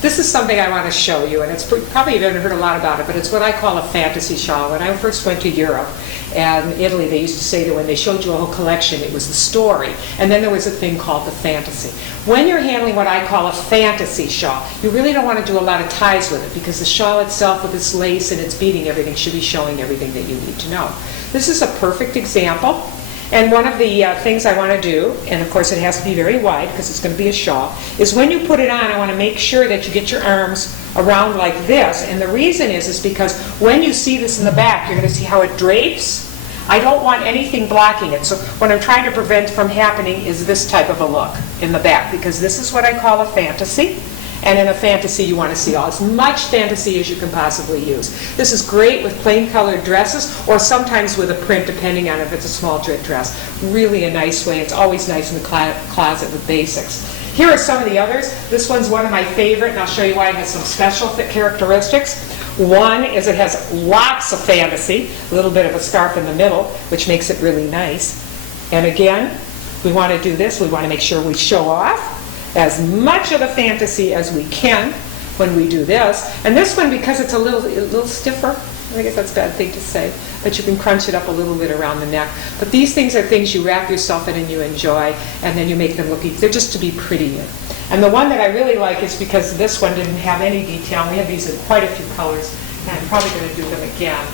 This is something I want to show you, and it's probably you've never heard a lot about it, but it's what I call a fantasy shawl. When I first went to Europe and Italy, they used to say that when they showed you a whole collection, it was the story, and then there was a thing called the fantasy. When you're handling what I call a fantasy shawl, you really don't want to do a lot of ties with it, because the shawl itself with its lace and its beading, everything should be showing everything that you need to know. This is a perfect example. And one of the things I want to do, and of course it has to be very wide because it's going to be a shawl, is when you put it on, I want to make sure that you get your arms around like this. And the reason is because when you see this in the back, you're going to see how it drapes. I don't want anything blocking it. So what I'm trying to prevent from happening is this type of a look in the back, because this is what I call a fantasy. And in a fantasy, you want to see as much fantasy as you can possibly use. This is great with plain colored dresses, or sometimes with a print, depending on if it's a small dress. Really a nice way. It's always nice in the closet with basics. Here are some of the others. This one's one of my favorite, and I'll show you why it has some special characteristics. One is it has lots of fantasy, a little bit of a scarf in the middle, which makes it really nice. And again, we want to do this. We want to make sure we show off as much of the fantasy as we can when we do this. And this one, because it's a little stiffer, I guess that's a bad thing to say, but you can crunch it up a little bit around the neck. But these things are things you wrap yourself in and you enjoy, and then you make them look, they're just to be pretty in. And the one that I really like is because this one didn't have any detail. We have these in quite a few colors, and I'm probably going to do them again.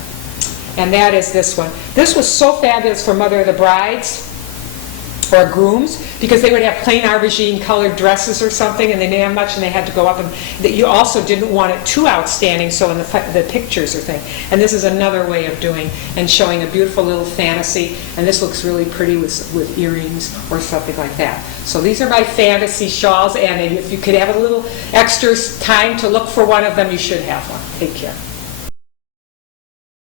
And that is this one. This was so fabulous for Mother of the Brides or grooms, because they would have plain aubergine colored dresses or something, and they didn't have much, and they had to go up, and that you also didn't want it too outstanding, so in the pictures or thing. And this is another way of doing and showing a beautiful little fantasy, and this looks really pretty with earrings or something like that. So these are my fantasy shawls, and if you could have a little extra time to look for one of them, you should have one. Take care.